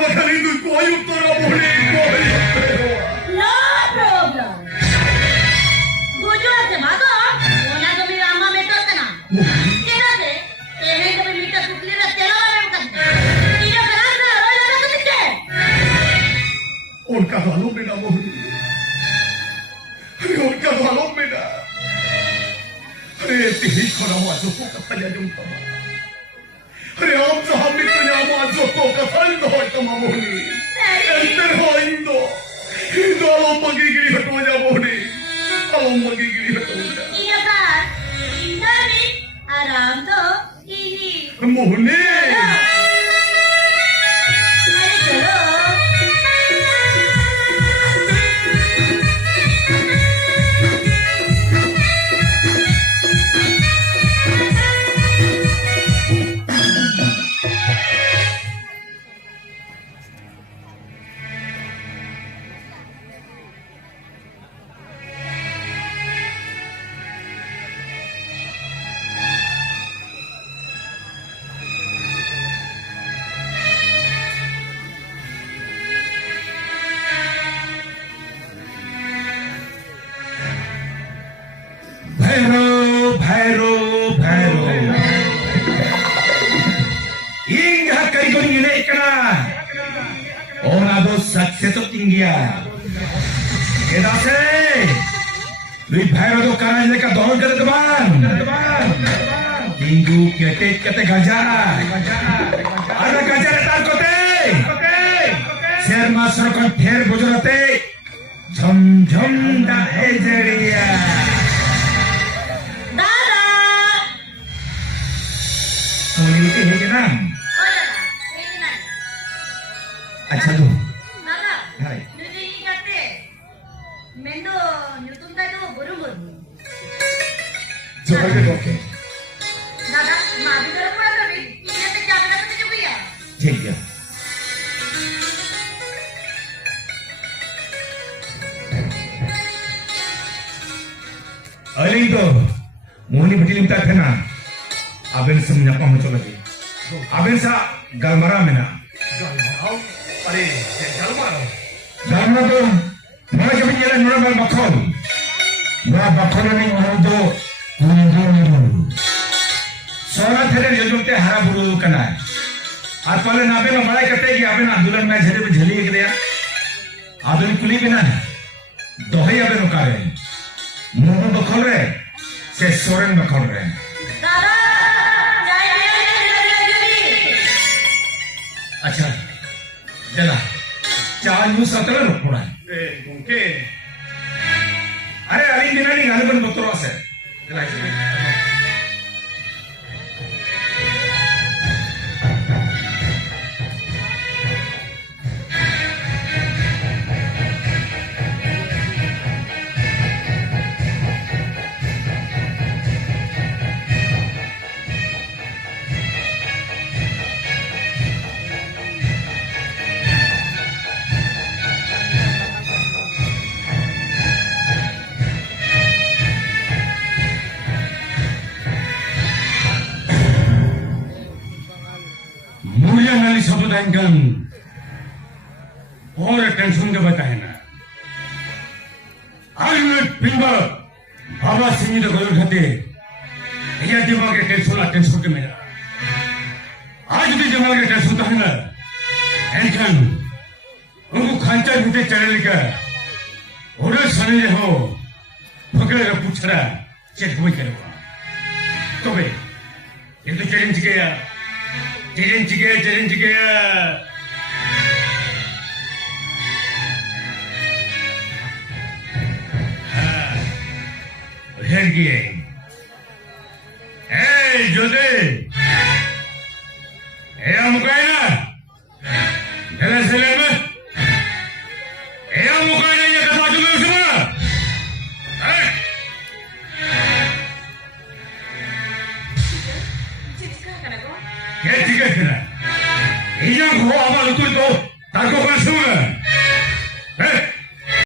bakal itu koyu tora boleh koyu. No problem. Gujua se bado. Ona to mera amma beto kana. Kena se? Ehne to mita sukli ra tela wala kan. Tira karan na rola na kite. उनका मालूम है ना मोहनी, अरे उनका मालूम है ना, अरे तेरी खरा माजो को कथा जाऊँ तमा, अरे आप साहब ने तो यहाँ माजो को कथा इंदो है तमा मोहनी, इंदर हो इंदो आलम मगी गिरी हटो जा मोहनी, आलम मगी गिरी हटो जा। iya kan? Indah ni aram to ini. Mohini Mari chalo. Bhairo Bhairo Bhairo इंग करीगोनी ini ikana orang ado sakseto tinggia kedase lui Bhairo do kana ini ka dohon kare teman tinggu ketek kete gajah ada gajah letar kote ser masro kon ther bujurate झम झम da ejeria ini ke nam अच्छा तो Nada. Hai. Nuju ini kate. Mendo nyutum tadi tu burung. coba ke oke Nada, maaf kalau pura tapi ini tu jangan dapat cuci ya. ठीक है अलिंग तो मोहनी भटी लिमता थे ना आबेन से मुझे पहुंचो लगी आबेन सा गलमरा में ना अरे गलमारो गलमरा तो mana kami jalan normal bakal bakal ni orang tu kunjung soalnya tadi dia jumpa hara buru kena atau nabe no malai kata कि आबेन आंदोलन में झले में झली एक दिया आबेन कुली बिना दोहे आबेन उकारे मुंह बखल रहे से सोरेन बखल रहे Nada. Jadi. अच्छा जला चार न्यू सत्रह रुक पड़ा उनके अरे अली दिना नहीं गाने बन बतौर से जला kan और टेंशन के बताए ना आज मैं पिंबा बाबा सिंह तो गलत खाते ये दिमाग के टेंशन के मेरा आज भी दिमाग के टेंशन तो है ना एंशन उनको खांचा भीतर चढ़ने का और सने हो पकड़ कर पूछ रहा चेक हुई करेगा तो भाई ये तो चैलेंज किया Hey, Jose! Hey, I'm going